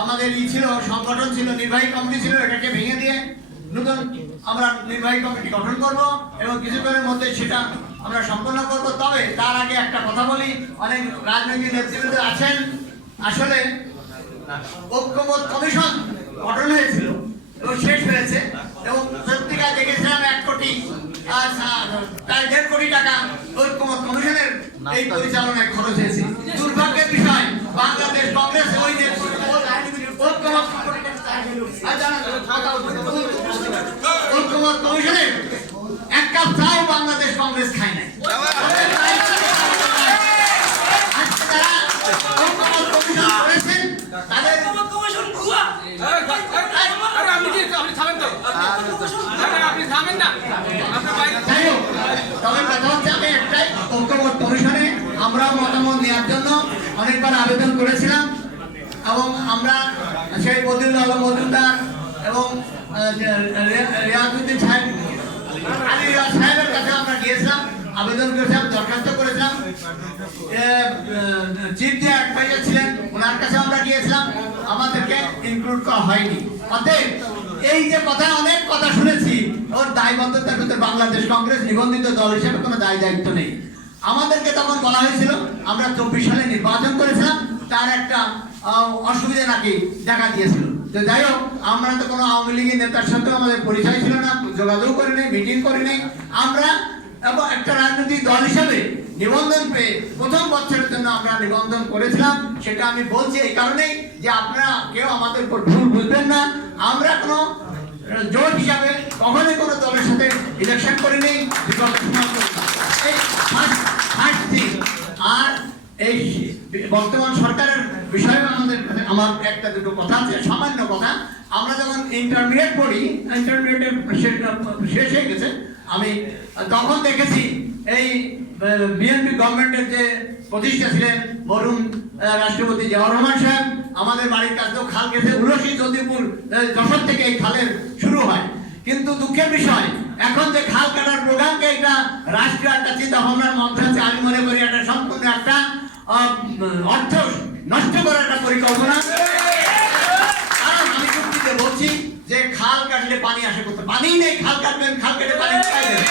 আমাদের ছিল সংগঠন ছিল, নির্বাহী কমিটি ছিল, এটাকে ভেঙে দিয়ে নতুন আমরা নির্বাহী কমিটি গঠন করব এবং কিছুদিনের মধ্যে সেটা আমরা সম্পন্ন করব। তবে তার আগে একটা কথা বলি, অনেক রাজনৈতিক নেতৃবৃন্দ আছেন, আসলে ঐক্যমত কমিশন গঠন হয়েছিল এবং শেষ হয়েছে এবং পত্রিকায় দেখেছিলাম 1 কোটি প্রায় 1.5 কোটি টাকা ঐক্যমত কমিশনের এই পরিচালনায় খরচ হয়েছে। দুর্ভাগ্যের বিষয় বাংলাদেশ কংগ্রেস ওই ঐক্যমত কমিশনের 1 কাপ চাও বাংলাদেশ কংগ্রেস খায় নাই। আমরা মতামত নেওয়ার জন্য অনেকবার আবেদন করেছিলাম এবং আমরা সেই বদিউল আলম মজুমদার এবং রিয়াজউদ্দিন সাহেব, আলী রিয়াজ সাহেবের কাছে আমরা গিয়েছিলাম, আবেদন করেছিলাম, দরখাস্ত করেছিলাম। চিফ যে অ্যাডভাইজার ছিলেন ওনার কাছে আমরা গিয়েছিলাম, আমাদেরকে ইনক্লুড করা হয়নি। অতএব এই যে কথা, অনেক কথা শুনেছি, ওর দায়বদ্ধতার ভিতরে বাংলাদেশ কংগ্রেস নিবন্ধিত দল হিসেবে কোনো দায়িত্ব নেই। আমাদেরকে তখন বলা হয়েছিল আমরা 24 সালে নির্বাচন করেছিলাম, তার একটা অসুবিধা নাকি দেখা দিয়েছিল। তো যাই হোক, আমরা তো কোনো আওয়ামী লীগের নেতার সাথে আমাদের পরিচয় ছিল না, যোগাযোগ করি নাই, মিটিং করি নাই। আমরা একটা রাজনৈতিক দল হিসাবে নিবন্ধন পেয়ে প্রথম বছরের জন্য আমরা নিবন্ধন করেছিলাম। সেটা আমি বলছি এই কারণেই যে আপনারা কেউ আমাদের উপর ভুল বুঝবেন না। আমরা কোনো জোট হিসাবে কখনোই কোনো দলের সাথে ইলেকশন করিনি, আর এই বর্তমান সরকারের বিষয়ে আমার একটা দুটো কথা আছে, সামান্য কথা। আমরা যখন ইন্টারমিডিয়েট পড়ি, ইন্টারমিডিয়েটের শেষ হয়ে গেছে, আমি তখন দেখেছি এই বিএনপি গভর্নমেন্টের যে প্রতিষ্ঠা ছিলেন মরহুম রাষ্ট্রপতি জিয়াউর রহমান সাহেব, আমাদের বাড়ির কাছেও খাল গেছে, উলসি যদুপুর যশোর থেকে এই খালের শুরু হয়। কিন্তু দুঃখের বিষয় এখন যে খাল কাটার প্রোগ্রামকে এটা রাষ্ট্রীয় একটা চিন্তা ভাবনার মধ্যে আছে, আমি মনে করি এটা সম্পূর্ণ একটা অর্থ নষ্ট করার একটা পরিকল্পনা। কারণ আমি যুক্তিতে বলছি যে খাল কাটলে পানি আসে করতে, পানি নেই, খাল কাটবেন, খাল কেটে পানি পাইবেন।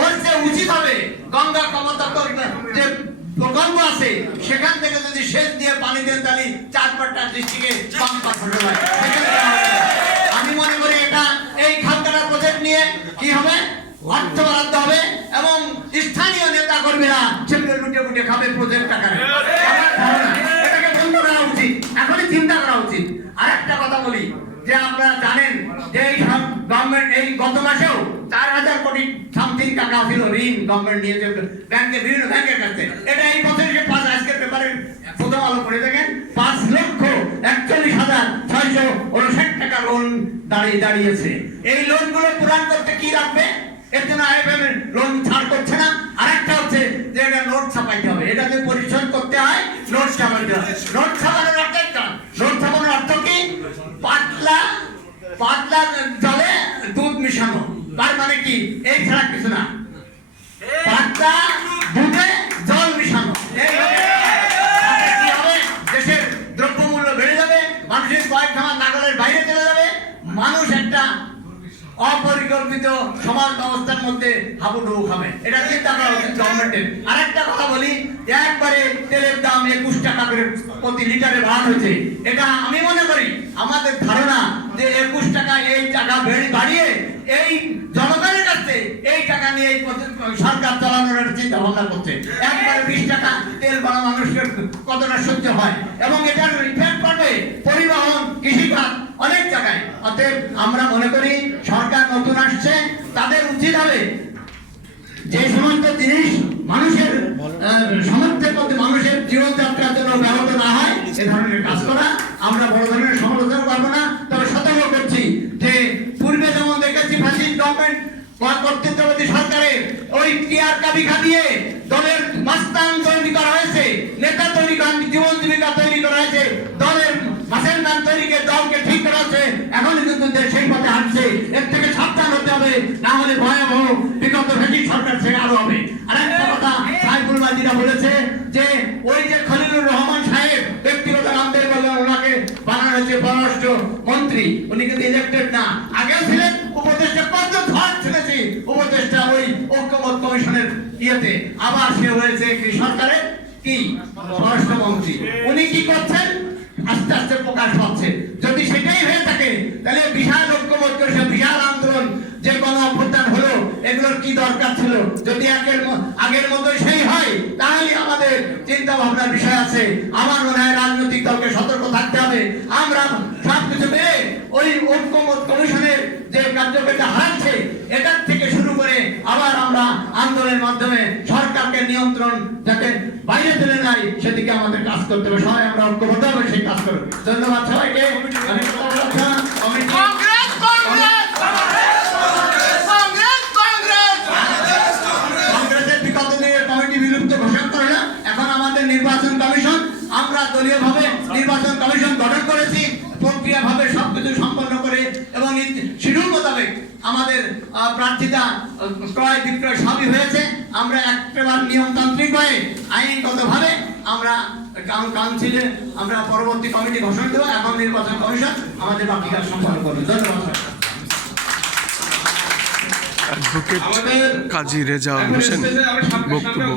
ওর চেয়ে উচিত হবে গঙ্গা ক্ষমতা যে প্রকল্প আছে সেখান থেকে যদি সেচ দিয়ে পানি দেন তাহলে 4-5টা ডিস্ট্রিক্টে পাম্প পাঠানো হয়। আমি মনে করি এটা এই খাল কাটার প্রজেক্ট নিয়ে কি হবে, অর্থ বরাদ্দ হবে এবং স্থানীয় নেতা কর্মীরা সেগুলো লুটে পুটে খাবে প্রজেক্ট টাকায়। এটাকে বন্ধ করা উচিত, এখনই চিন্তা করা উচিত। আর একটা কথা বলি যে আপনারা জানেন যে এই গভর্নমেন্ট এই গত মাসেও 4000 কোটি সামথিং টাকা ছিল ঋণ গভর্নমেন্ট নিয়েছে ব্যাংকে, বিভিন্ন ব্যাংকের কাছে। এটা এই বছর আজকের পেপারের প্রথম আলো পড়ে দেখেন 5,41,659 টাকা লোন দাঁড়িয়েছে। এই লোনগুলো পূরণ করতে কি রাখবে? এর জন্য আইএমএফ লোন ছাড় করছে না। আরেকটা হচ্ছে যে এটা নোট ছাপাইতে হবে, এটা যদি পরিশোধ করতে হয় নোট ছাপাইতে হবে। নোট ছাপানোর অর্থ একটা, নোট ছাপানোর অর্থ কি? পাতলা জলে দুধ মিশানো, তার মানে কি? এই ছাড়া কিছু না, পাতলা দুধে জল মিশানো। দেশের দ্রব্যমূল্য বেড়ে যাবে, মানুষের কয়েক খামার নাগলের বাইরে চলে যাবে, মানুষ একটা অপরিকল্পিত সমাজ ব্যবস্থার মধ্যে হাবুডুবু খাবে। এটা চিন্তা করা উচিত গভর্নমেন্টের। আরেকটা কথা বলি, একবারে তেলের দাম 21 টাকা করে প্রতি লিটারে বাড়ানো হয়েছে। এটা আমি মনে করি আমাদের ধারণা যে 21 টাকা এই টাকা বাড়িয়ে এই জনগণের কাছে এই টাকা নিয়ে সরকার চালানোর একটা চিন্তা ভাবনা করছে। একবারে 20 টাকা তেল বাড়া মানুষের কতটা সহ্য হয় এবং এটার ইফেক্ট পড়বে পরিবহন, কৃষিখাত, অনেক জায়গায়। অতএব আমরা মনে করি সরকার নতুন আসছে, তাদের উচিত হবে যে সমস্ত জিনিস মানুষের সামর্থ্যের মধ্যে মানুষের জীবনযাত্রার জন্য ব্যবহৃত না হয় এ ধরনের কাজ করা। আমরা বড় ধরনের সমালোচনা করবো না, তবে সতর্ক করছি যে পূর্বে যেমন দেখেছি ফ্যাসিস্ট গভর্নমেন্ট কর্তৃত্ববাদী সরকারের ওই টিয়ার কাবিখা দিয়ে দলের মাস্তান তৈরি করা হয়েছে, নেতা তৈরি করা, জীবন জীবিকা তৈরি করা হয়েছে, দলের মাসের নাম তৈরিকে দলকে ঠিক করা হচ্ছে। এখন কিন্তু সেই পথে হাঁটছে, এর থেকে সাবধান হতে হবে, না হলে ভয়াবহ বিগত ফ্যাসিস্ট সরকার থেকে আরো হবে। আর একটা কথা সাইফুল মাজিরা বলেছে যে ওই যে খলিলুর রহমান সাহেব ব্যক্তিগত আগেও ছিলেন, উপদেষ্টা পদ্মধর ছেড়েছি উপদেষ্টা ওই ঐক্যমত কমিশনের ইয়েতে, আবার সে হয়েছে কি সরকারের কি স্বরাষ্ট্রমন্ত্রী। উনি কি করছেন? আস্তে আস্তে প্রকাশ পাচ্ছে। যদি সেটাই হয়ে থাকে তাহলে বিশাল ঐক্যমত কমিশন, বিশাল আন্দোলন, যে গণ অভ্যুত্থান হলো, এগুলোর কি দরকার ছিল? যদি আগের মতো সেই হয় তাহলে আমাদের চিন্তা ভাবনার বিষয় আছে। আমার মনে হয় রাজনৈতিক দলকে সতর্ক থাকতে হবে। আমরা সবকিছু মেনে ওই ঐক্যমত কমিশনের যে কার্যক্রমটা হারাচ্ছে, এটার থেকে শুরু করে আবার আমরা আন্দোলনের মাধ্যমে সরকারকে নিয়ন্ত্রণ যাতে বাইরে তুলে নাই, সেদিকে আমাদের কাজ করতে হবে। সবাই আমরা ঐক্যবদ্ধ হবে সেই কাজ করব। ধন্যবাদ সবাইকে। আমি কথা বলছিলাম কংগ্রেস কংগ্রেস কংগ্রেস কংগ্রেস কংগ্রেসের বিগত দিনের কমিটি বিলুপ্ত ঘোষণা করে না, এখন আমাদের নির্বাচন কমিশন, আমরা দলীয়ভাবে নির্বাচন কমিশন গঠন করেছি, প্রক্রিয়াভাবে সবকিছু সম্পন্ন করে এবং শিডিউল মোতাবেক আমাদের প্রার্থিতা ক্রয় বিক্রয় সবই হয়েছে। আমরা একেবারে নিয়মতান্ত্রিক হয়ে আইনগতভাবে আমরা কাউন্সিলে আমরা পরবর্তী কমিটি ঘোষণা দেবো। এখন নির্বাচন কমিশন আমাদের বাকি কাজ সম্পন্ন করবে। ধন্যবাদ। অ্যাডভোকেট কাজী রেজাউল হোসেন বক্তব্য।